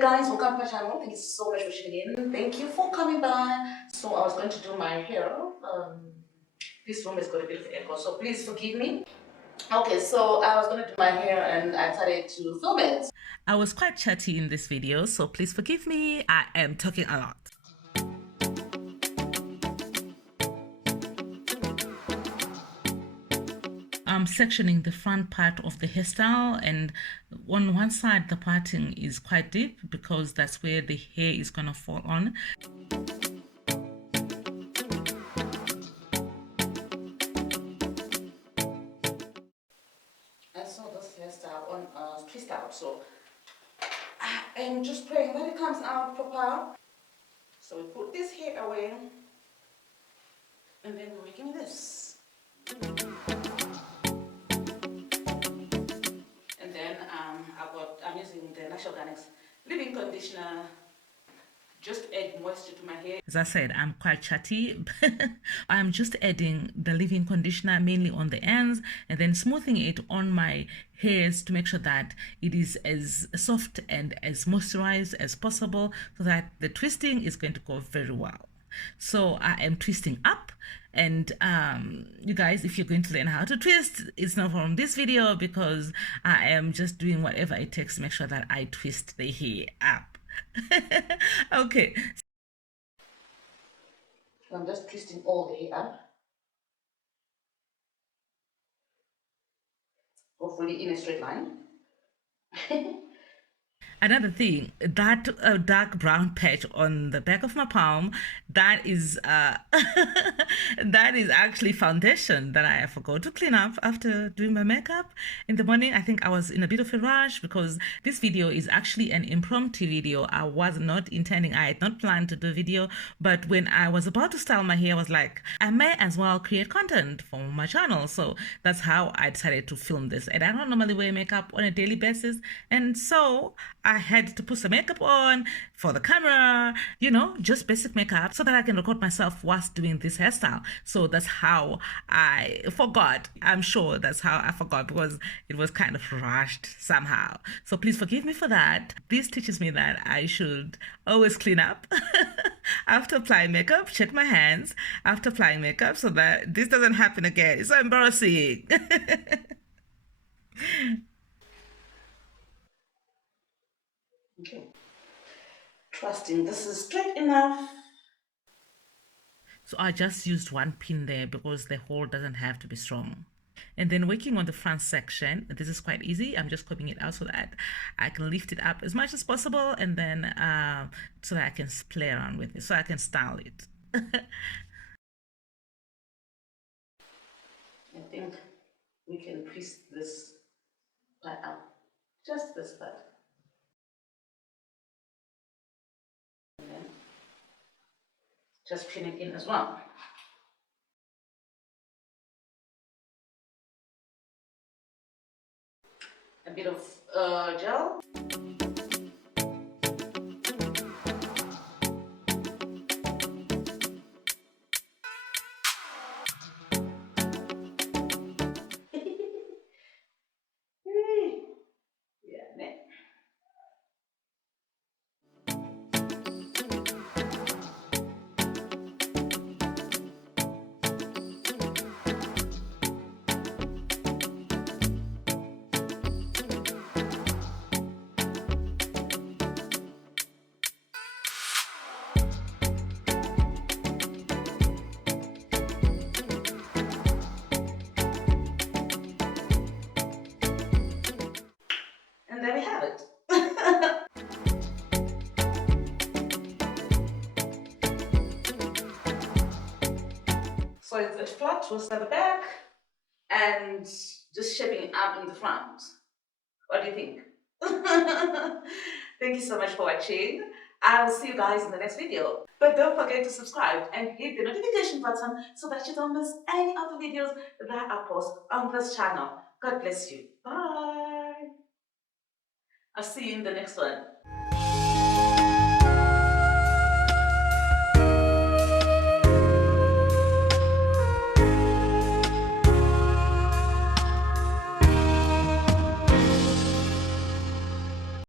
guys, welcome to my channel. Thank you so much for tuning in. Thank you for coming by. So I was going to do my hair. This room has got a bit of echo, so please forgive me. Okay, so I was going to do my hair and I decided to film it. I was quite chatty in this video, so please forgive me. I am talking a lot. I'm sectioning the front part of the hairstyle, and on one side the parting is quite deep because that's where the hair is gonna fall on. I saw this hairstyle on twist out, so I am just praying that it comes out proper. So we put this hair away, and then we're making this. And then I'm using the Natural Organics Leave-In Conditioner. Just add moisture to my hair. As I said, I'm quite chatty. I'm just adding the leave-in conditioner mainly on the ends and then smoothing it on my hairs to make sure that it is as soft and as moisturized as possible so that the twisting is going to go very well. So I am twisting up, and you guys, if you're going to learn how to twist, it's not from this video because I am just doing whatever it takes to make sure that I twist the hair up. Okay. I'm just twisting all the hair up. Hopefully in a straight line. Another thing, that dark brown patch on the back of my palm, that is that is actually foundation that I forgot to clean up after doing my makeup in the morning. I think I was in a bit of a rush because this video is actually an impromptu video. I was not intending, I had not planned to do a video, but when I was about to style my hair, I was like, I may as well create content for my channel. So that's how I decided to film this. And I don't normally wear makeup on a daily basis, and so I had to put some makeup on for the camera, you know, just basic makeup so that I can record myself whilst doing this hairstyle. So that's how I forgot. I'm sure that's how I forgot because it was kind of rushed somehow. So please forgive me for that. This teaches me that I should always clean up after applying makeup, check my hands after applying makeup so that this doesn't happen again. It's so embarrassing. Okay. Trusting this is straight enough. So I just used one pin there because the hole doesn't have to be strong. And then working on the front section, this is quite easy. I'm just combing it out so that I can lift it up as much as possible, and then so that I can play around with it, so I can style it. I think we can twist this part out. Just this part. And then just pin it in as well. A bit of gel. And there we have it. So it's flat twist at the back and just shaping it up in the front. What do you think? Thank you so much for watching. I will see you guys in the next video. But don't forget to subscribe and hit the notification button so that you don't miss any of the videos that I post on this channel. God bless you. Bye. I'll see you in the next one.